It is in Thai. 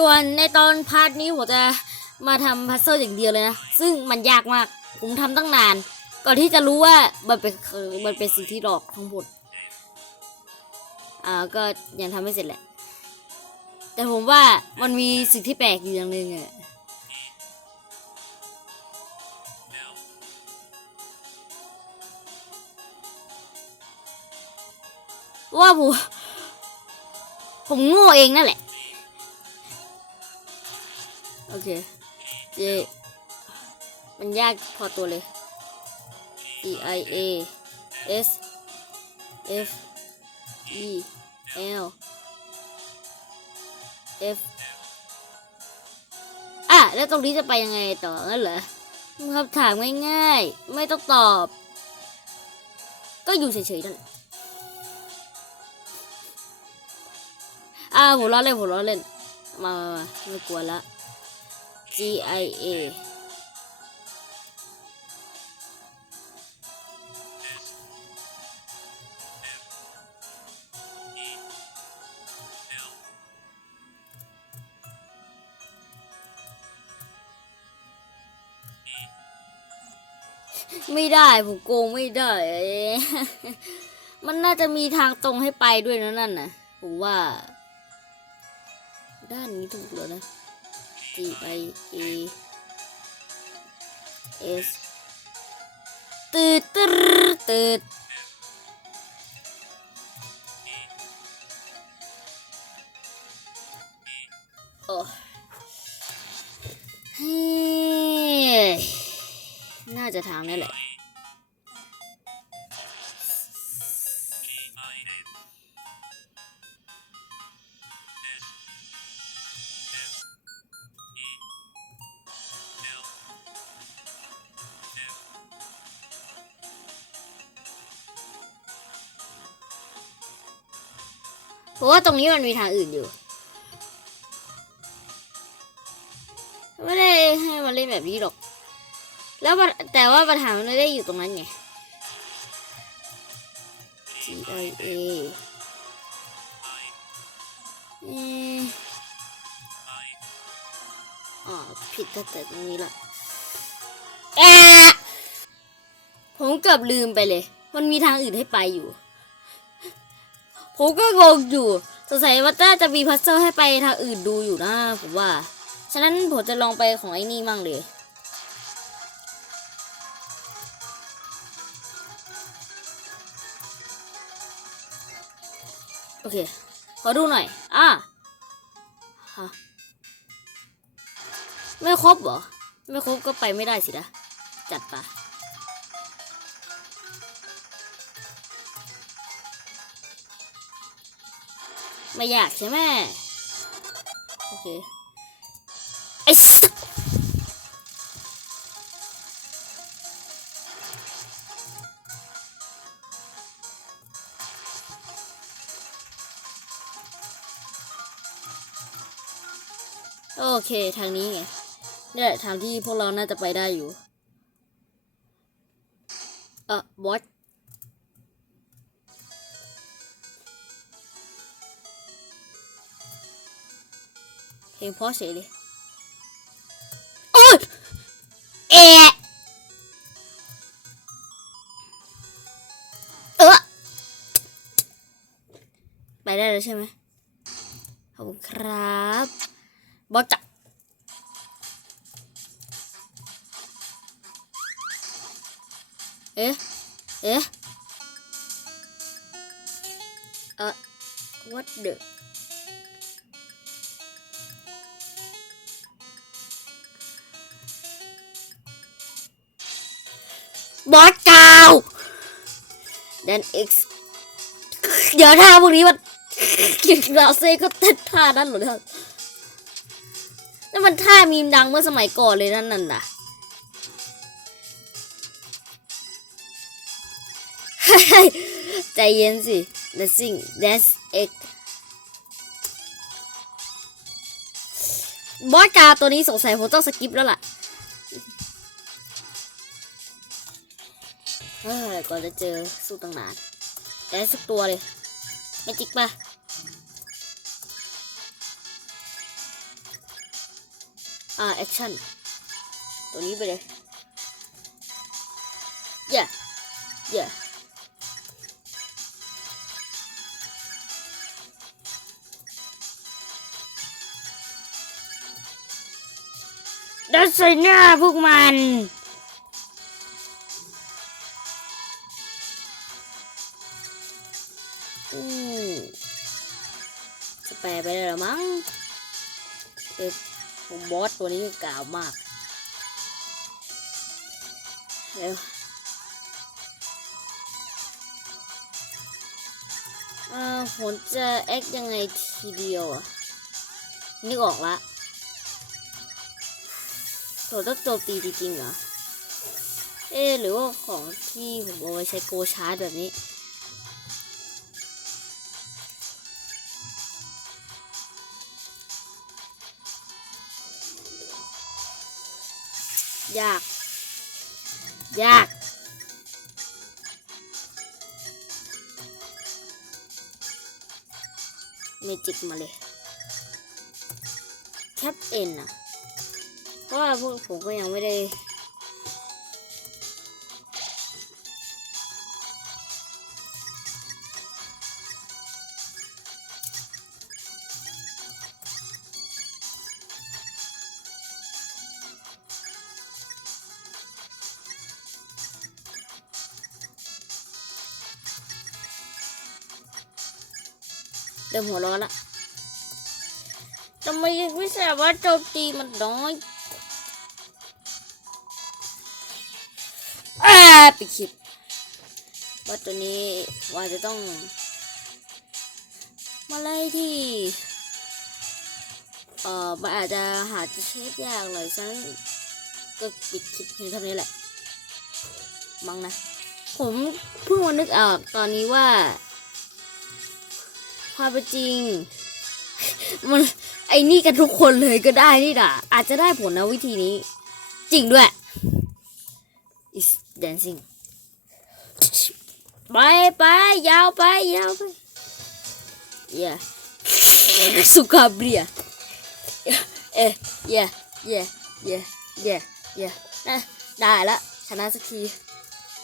ส่วนในตอนพาร์ทนี้ผมจะมาทำพัซเซิลอย่างเดียวเลยนะ ซึ่งมันยากมาก ผมทำตั้งนาน ก่อนที่จะรู้ว่ามันเป็นมันเป็นสิ่งที่หลอกทั้งหมดอ่าก็ยังทำไม่เสร็จแหละ แต่ผมว่ามันมีสิ่งที่แปลกอยู่อย่างหนึ่งอะว่าผมผมโง่เองนั่นแหละ โอเคเจมันยากพอตัวเลย E I A S F E L F อะ แล้วตรงนี้จะไปยังไงต่องั้นเหรอคำถามง่ายๆ ไม่ต้องตอบ ก็อยู่เฉยๆนั่นแหละอ่าผมล้อเล่นผมล้อเล่นมามามาไม่กลัวละ G I A ไม่ได้ผมโกงไม่ได้ มันน่าจะมีทางตรงให้ไปด้วยนะนั่นนะผมว่า ด้านนี้ถูกแล้วนะ G I A S ตืดตืดตืดโอ้เฮ้น่าจะทางนั่นแหละ เพราะว่าตรงนี้มันมีทางอื่นอยู่ ไม่ได้ให้มันเล่นแบบนี้หรอก แล้วแต่ว่าปัญหามันไม่ได้อยู่ตรงนั้นไง G I A อ๊ะอ๋อผิดตั้งแต่ตรงนี้ละอะผมเกือบลืมไปเลย มันมีทางอื่นให้ไปอยู่ ผมก็งงอยู่ สงสัยว่าน่าจะมีพัซเซิลให้ไปทางอื่นดูอยู่นะผมว่า ฉะนั้นผมจะลองไปของไอ้นี่มั่งเลยโอเค ขอดูหน่อย อะฮะไม่ครบเหรอ ไม่ครบก็ไปไม่ได้สินะ จัดไป ไม่อยากใช่ไหมโอเคไอ้สัสโอเคทางนี้ไงเนี่ยทางที่พวกเราน่าจะไปได้อยู่ เออบ ลงพราะเฉยเลยโอ๊ยเอะเออไปได้แล้วใช่ไหมขอบคุณครับบอสจับเอ๊ะ เอ๊ะ เออ what the บอสกาวแดนเอ็กซ์เดี๋ยวท่าพวกนี้มันเราเซ่ก็เต้นท่านั้นหรอเนี่ยนั่นมันท่ามีมดังเมื่อสมัยก่อนเลยนั่นน่ะนะใจเย็นสิ dancing dance X บอสกาตัวนี้สงสัยผมต้องสกิปแล้วล่ะ เฮ้ยก่อนจะเจอสู้ตั้งนานแต่สักตัวเลย ไม่จิกปะอ่าแอคชั่น ตัวนี้ไปเลย yeah yeah ดัดใส่หน้าพวกมัน ปลไปได้หรอมั้งเออผมบอสตัวนี้กล่าวมากเดี๋ยวเอ่อผมจะแอคยังไงทีเดียวอะนึกออกละโถต้องโจมตีจริงๆเหรอ เอ๊หรือว่าของที่ผมเอาไว้ใช้โกชาร์ดแบบนี้ ยาก ยาก เมจิกมาเลย แคปเอ็นอะเพราะว่าพวกผมก็ยังไม่ได้ ริ่มหัวร้อนละทำไมยังไม่สามารถโจมตีมันน้อยอาปิดคลิปว่าตัวนี้ว่าจะต้อง มาไล่ที่ เอ่อมันอาจจะหาจะเชฟยากหน่อยฉะนั้นก็ปิดคลิปเพียงเท่านี้แหละมั้งนะ ผมเพิ่งมานึกออกตอนนี้ว่า ความเป็นจริง มันไอ้นี่กันทุกคนเลยก็ได้นี่ด่ะอาจจะได้ผลนะวิธีนี้ จริงด้วย is dancing ไปไปยาวไปยาวไป yeah สุกาเบียเอ๊ะ yeah yeah yeah yeah yeah yeah นได้ละชนะสักที